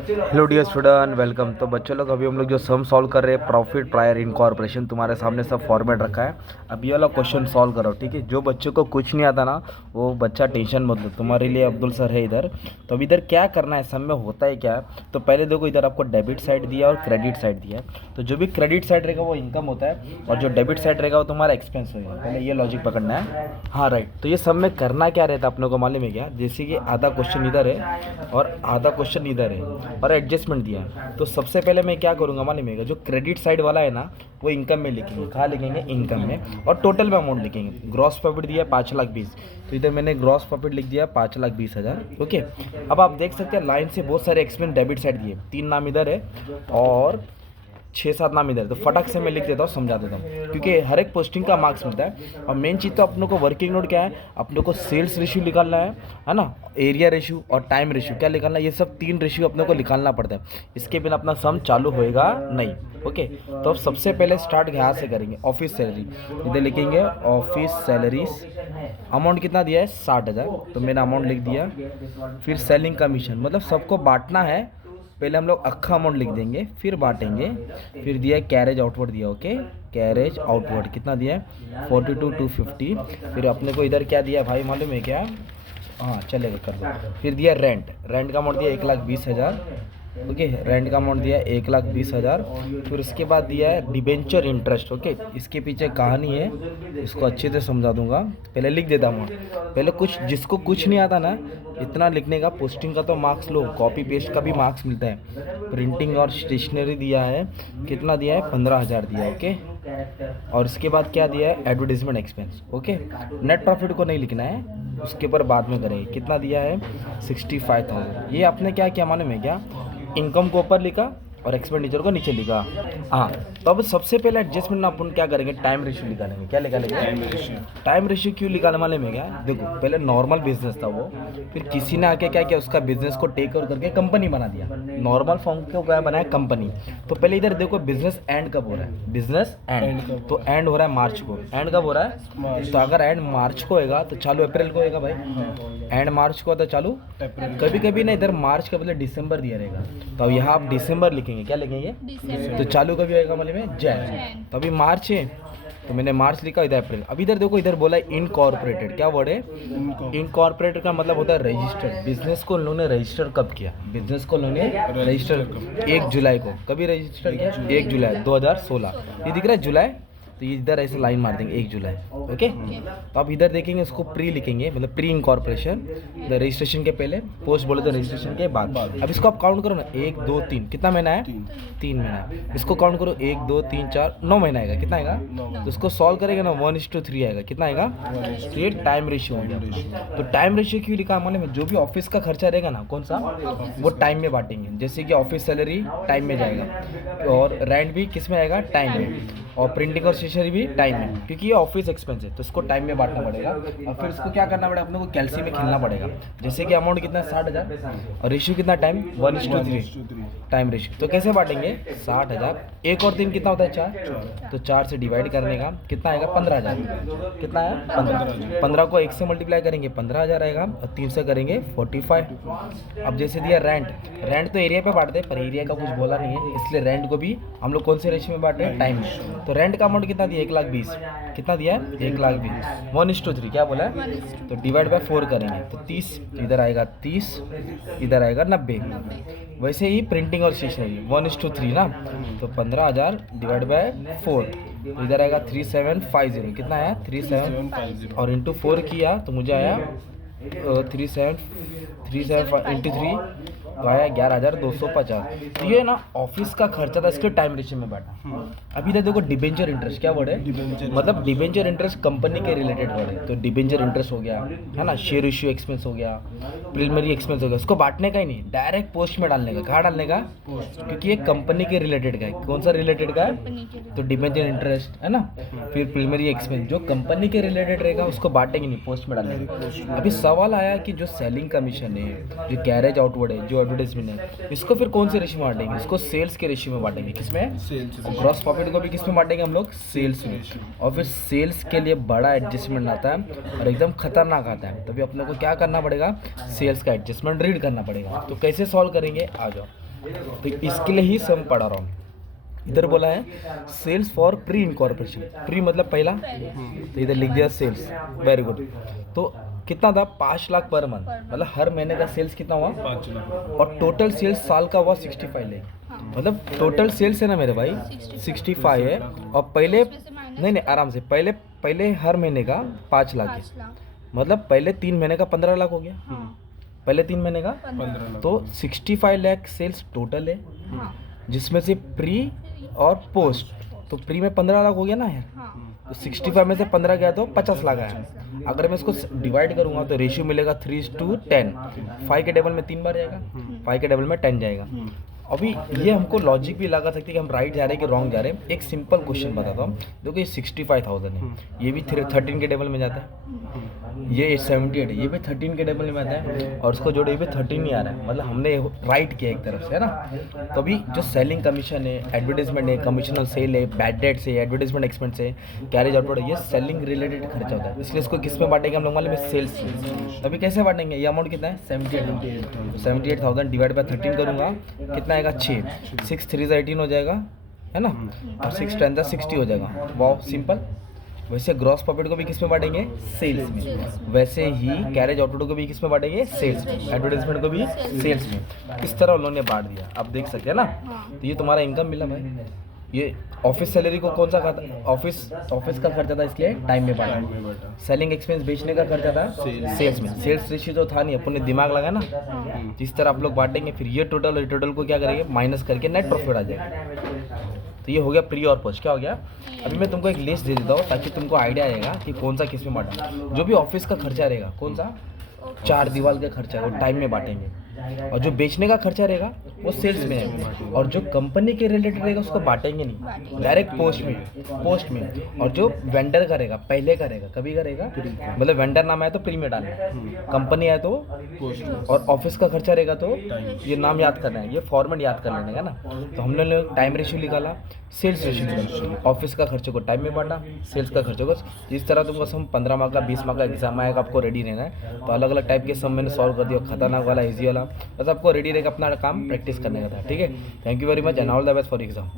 Hello dear student, welcome. तो बच्चों लोग अभी हम लोग जो सम सॉल्व कर रहे हैं प्रॉफिट प्रायर इनकॉर्पोरेशन, तुम्हारे सामने सब फॉर्मेट रखा है। अब ये वाला क्वेश्चन सॉल्व करो, ठीक है। जो बच्चों को कुछ नहीं आता ना, वो बच्चा टेंशन मत लो, तुम्हारे लिए अब्दुल सर है इधर। तो अब इधर क्या करना है, सम में होता है क्या है। तो पहले देखो, इधर आपको डेबिट साइड दिया और क्रेडिट साइड दिया है। तो जो भी क्रेडिट साइड रहेगा वो इनकम होता है, और जो डेबिट साइड रहेगा वो तुम्हारा एक्सपेंस होगा। पहले ये लॉजिक पकड़ना है। हाँ राइट। तो ये सब में करना क्या रहता है अपने को मालूम है क्या। जैसे कि आधा क्वेश्चन इधर है और आधा क्वेश्चन इधर है और एडजस्टमेंट दिया है। तो सबसे पहले मैं क्या करूँगा मालूम है, जो क्रेडिट साइड वाला है ना, वो इनकम में लिखेंगे। कहाँ लिखेंगे? इनकम में। और टोटल में अमाउंट लिखेंगे। ग्रॉस प्रॉफिट दिया 5,20,000, तो इधर मैंने ग्रॉस प्रॉफिट लिख दिया 5,20,000। ओके। अब आप देख सकते हैं लाइन से बहुत सारे एक्सपेंस डेबिट साइड दिए, 3 नाम इधर है और 6-7 नाम इधर। तो फटाक से मैं लिख देता हूँ, समझा देता हूँ, क्योंकि हर एक पोस्टिंग का मार्क्स मिलता है। और मेन चीज़ तो अपनों को वर्किंग नोट क्या है, अपनों को सेल्स रेशियो निकालना है ना, एरिया रेशियो और टाइम रेशियो क्या निकालना है। ये सब 3 रेशियो अपने को निकालना पड़ता है, इसके बिना अपना सम चालू होएगा नहीं। ओके। तो अब सबसे पहले स्टार्ट यहाँ से करेंगे। ऑफिस सैलरी इधर लिखेंगे, ऑफिस सैलरीज। अमाउंट कितना दिया है? 60,000, तो मैंने अमाउंट लिख दिया। फिर सेलिंग कमीशन, मतलब सबको बांटना है। पहले हम लोग अक्खा अमाउंट लिख देंगे, फिर बांटेंगे। फिर दिया है कैरेज आउटवर्ड दिया। ओके, कैरेज आउटवर्ड कितना दिया है? 42,250। फिर अपने को इधर क्या दिया भाई मालूम है क्या? हाँ चलेगा, कर दो। फिर दिया रेंट, रेंट का अमाउंट दिया 1,20,000। ओके, रेंट का अमाउंट दिया 1,20,000। फिर उसके बाद दिया है डिबेंचर इंटरेस्ट। ओके, इसके पीछे कहानी है, इसको अच्छे से समझा दूंगा। पहले लिख देता हूँ। पहले कुछ जिसको कुछ नहीं आता ना, इतना लिखने का। पोस्टिंग का तो मार्क्स लो, कॉपी पेस्ट का भी मार्क्स मिलता है। प्रिंटिंग और स्टेशनरी दिया है, कितना दिया है? 15,000 दिया। ओके। और इसके बाद क्या दिया है? Advertisement expense. Okay. Net profit को नहीं लिखना है, उसके ऊपर बाद में करेंगे। कितना दिया है? 65,000। ये आपने क्या किया मालूम है क्या? इनकम को ऊपर लिखा और एक्सपेंडिचर को नीचे लिखा। हाँ, तो अब सबसे पहले एडजस्टमेंट अपन क्या करेंगे? टाइम रेशियो निकालेंगे। क्या निकालेंगे? टाइम रेशियो क्यों निकालने वाले में क्या? देखो, पहले नॉर्मल बिजनेस था वो, फिर किसी ने आके क्या किया, उसका बिजनेस को टेक ओवर करके कंपनी बना दिया। नॉर्मल फॉर्म को क्या बनाया? कंपनी। तो पहले इधर देखो, बिजनेस एंड कब हो रहा है? बिजनेस एंड तो एंड हो रहा है मार्च को। एंड कब हो रहा है? तो अगर एंड मार्च को होगा तो चालू अप्रैल को होगा भाई। एंड मार्च को तो चालू कभी कभी ना, इधर मार्च के बदले दिसंबर दिया रहेगा, तो अब यहाँ आप दिसंबर लिखेंगे। क्या लिखेंगे? तो चालू कभी होएगा मतलब में? जैन। तो अभी मार्च है, तो मैंने मार्च लिखा, इधर अप्रैल। अब इधर देखो, इधर बोला है इनकॉर्पोरेटेड। क्या वर्ड है? इनकॉर्पोरेटेड का मतलब होता है रजिस्टर्ड। बिजनेस को उन्होंने रजिस्टर कब किया? बिजनेस को उन्होंने रजिस्टर 1 जुलाई को। कभी रजिस्टर किया? 1 जुलाई 2016। ये दिख रहा है जुलाई, तो इधर ऐसे लाइन मार देंगे 1 जुलाई। ओके। तो आप इधर देखेंगे, इसको प्री लिखेंगे, मतलब प्री इनकॉर्पोरेशन। रजिस्ट्रेशन के पहले, पोस्ट बोले तो रजिस्ट्रेशन के बाद। अब इसको आप काउंट करो ना, 1 2 3, कितना महीना है? 3 महीना। इसको काउंट करो, 1 2 3 4 9 महीना आएगा। कितना आएगा? तो इसको सॉल्व करेगा ना, 1:3 आएगा। कितना आएगा? तो ये टाइम रेशियो हो गया। तो टाइम रेशियो क्यों लिखा माने में? जो भी ऑफिस का खर्चा रहेगा ना, कौन सा, वो टाइम में बांटेंगे। जैसे कि ऑफिस सैलरी टाइम में जाएगा, और रेंट भी किस में आएगा? टाइम में। और प्रिंटिंग और स्टेशनरी भी टाइम में, क्योंकि ये ऑफिस एक्सपेंस है, तो इसको टाइम में बांटना पड़ेगा। और फिर इसको क्या करना पड़ेगा अपने को? कैलसी में खेलना पड़ेगा। जैसे कि अमाउंट कितना? 60,000 और रेशियो कितना? Time 1:3 time ratio. तो कैसे बांटेंगे? 60,000, एक और 3 कितना होता है? 4। तो 4 से डिवाइड करने का कितना आएगा? 15,000। कितना है? 15। 15 को 1 से मल्टीप्लाई करेंगे, 15,000 आएगा, और 3 से करेंगे 45। अब जैसे दिया रेंट, रेंट तो एरिया पे बांटते हैं, पर एरिया का कुछ बोला नहीं है, इसलिए रेंट को भी हम लोग कौन से रेशियो में बांट रहे हैं? टाइम में। तो रेंट का अमाउंट कितना दिया? 1,20,000। कितना दिया है? 1,20,000। 1:3 क्या बोला है? तो डिवाइड बाय 4 करेंगे, तो 30 इधर आएगा, 30 इधर आएगा, 90। वैसे ही प्रिंटिंग और स्टेशनरी 1:3 ना, तो 15,000 डिवाइड बाय 4, तो इधर आएगा 3750। कितना आया? 3750, और इंटू 4 किया तो मुझे आया 37 इंटू 3 तो आया 11,250। तो ये ना ऑफिस का खर्चा था, इसके टाइम रेशियो में बैठा। अभी तक देखो, डिबेंचर इंटरेस्ट क्या वर्ड है? मतलब डिबेंचर इंटरेस्ट कंपनी के रिलेटेड वर्ड है। तो डिबेंचर इंटरेस्ट हो गया, है ना, शेयर इश्यू एक्सपेंस हो गया, प्रीलिमिनरी एक्सपेंस हो गया। इसको बांटने का ही नहीं, डायरेक्ट पोस्ट में डालने का। कहाँ डालने का? क्योंकि ये कंपनी के रिलेटेड का है। कौन सा रिलेटेड का है? तो डिबेंचर इंटरेस्ट, है ना। फिर प्रीलिमिनरी एक्सपेंस जो कंपनी के रिलेटेड रहेगा उसको बांटेंगे नहीं, पोस्ट में डालने का। अभी सवाल आया कि जो सेलिंग कमीशन है, जो कैरेज आउटवर्ड है, जो एडवर्टाइजमेंट है, इसको फिर कौन से रेशियो में बांटेंगे? इसको सेल्स के रेशियो में बांटेंगे। किसमें? ग्रॉस प्रॉफिट को भी किस में बांटेंगे हम लोग? सेल्स में। और फिर सेल्स के लिए बड़ा एडजस्टमेंट आता है और एकदम खतरनाक आता है, तभी अपने को क्या करना पड़ेगा? सेल्स का एडजस्टमेंट रीड करना पड़ेगा। तो कैसे सॉल्व करेंगे? आ जाओ। तो इसके लिए ही सम पढ़ा रहा हूँ। इधर बोला है sales for pre incorporation, pre मतलब पहला, तो इधर लिख दिया सेल्स, वेरी गुड। तो कितना था 5 लाख पर मंथ, मतलब हर महीने का सेल्स कितना हुआ 5 लाख। और टोटल सेल्स साल का हुआ 65 लाख। मतलब टोटल सेल्स है ना मेरे भाई 65 है, और पहले नहीं आराम से, पहले हर महीने का 5 लाख है, मतलब पहले 3 महीने का 15 लाख हो गया, पहले 3 महीने का 15 लाख। तो 65 लाख सेल्स टोटल है, जिसमें से प्री और पोस्ट, तो प्री में 15 लाख हो गया ना यार, तो 65 में से 15 गया तो 50 लाख आया। अगर मैं इसको डिवाइड करूंगा तो रेशियो मिलेगा 3:10, 5 के टेबल में 3 बार जाएगा, 5 के टेबल में 10 जाएगा। अभी ये हमको लॉजिक भी लगा सकती है कि हम राइट जा रहे हैं कि रॉन्ग जा रहे हैं। एक सिंपल क्वेश्चन बताता हूँ, देखो ये 65,000 है, ये भी 13 के टेबल में जाता है, ये 78 है, ये भी 13 के टेबल में आता है, और उसको जोड़े ये भी 13 नहीं आ रहा है, मतलब हमने राइट किया एक तरफ से, है ना। तो अभी जो सेलिंग कमीशन है, एडवर्टाइजमेंट है, कमीशनल सेल है, बैड डेट्स है, एडवर्टाइजमेंट एक्सपेंस है, कैरेज आउटवर्ड है, ये सेलिंग रिलेटेड खर्चा होता है, इसलिए इसको किस में बांटेंगे हम लोग मालूम है, सेल्स में। अभी कैसे बांटेंगे, ये अमाउंट कितना है 78,000 डिवाइड बाय 13 करूँगा, कितना आएगा 6, 6 3 18 हो जाएगा, है ना, और 6 10 60 हो जाएगा। वाह सिंपल। वैसे ग्रॉस प्रॉफिट को भी किस में बांटेंगे, सेल्स में। वैसे ही कैरेज आउटवर्ड को भी किस में बांटेंगे, सेल्स में। एडवर्टाइजमेंट को भी सेल्स में। इस तरह उन्होंने बांट दिया, आप देख सकते हैं ना। तो ये तुम्हारा इनकम मिला भाई। ये ऑफिस सैलरी को कौन सा खाता, ऑफिस का खर्चा था, इसलिए टाइम में बांटा। सेलिंग एक्सपेंस बेचने का खर्चा था सेल्स में, सेल्स रेशियो तो था नहीं, अपन ने दिमाग लगाया ना। जिस तरह आप लोग बांटेंगे, फिर ये टोटल और टोटल को क्या करेंगे, माइनस करके नेट प्रॉफिट आ जाएगा। तो ये हो गया प्री और पोस्ट। क्या हो गया, अभी मैं तुमको एक लिस्ट दे देता हूँ ताकि तुमको आइडिया आएगा कि कौन सा किस में बांटा। जो भी ऑफिस का खर्चा रहेगा, कौन सा, 4 दीवार का खर्चा, वो टाइम में बांटेंगे, और जो बेचने का खर्चा रहेगा वो सेल्स में है, और जो कंपनी के रिलेटेड रहेगा उसको बांटेंगे नहीं, डायरेक्ट पोस्ट में। और जो वेंडर का रहेगा, पहले का रहेगा, कभी का रहेगा, मतलब वेंडर नाम आया तो प्री में डालना, कंपनी आया तो पोस्ट, और ऑफिस का खर्चा रहेगा तो ये नाम याद करना है, ये फॉर्मेट याद कर लेने का ना। तो हम लोगों ने टाइम रेशियो निकाला, सेल्स रेशियो निकाला, ऑफिस का खर्चे को टाइम में बांटा, सेल्स का खर्चे को। इस तरह तुमको सम 15 मार्क का 20 मार्क का एग्जाम आएगा, आपको रेडी रहना है। तो अलग अलग टाइप के सम मैंने सॉल्व कर दिया, खतरनाक वाला, इजी वाला, बस आपको रेडी रहेगा अपना काम प्रैक्टिस करने का था। ठीक है, thank you very much and all the best for exam.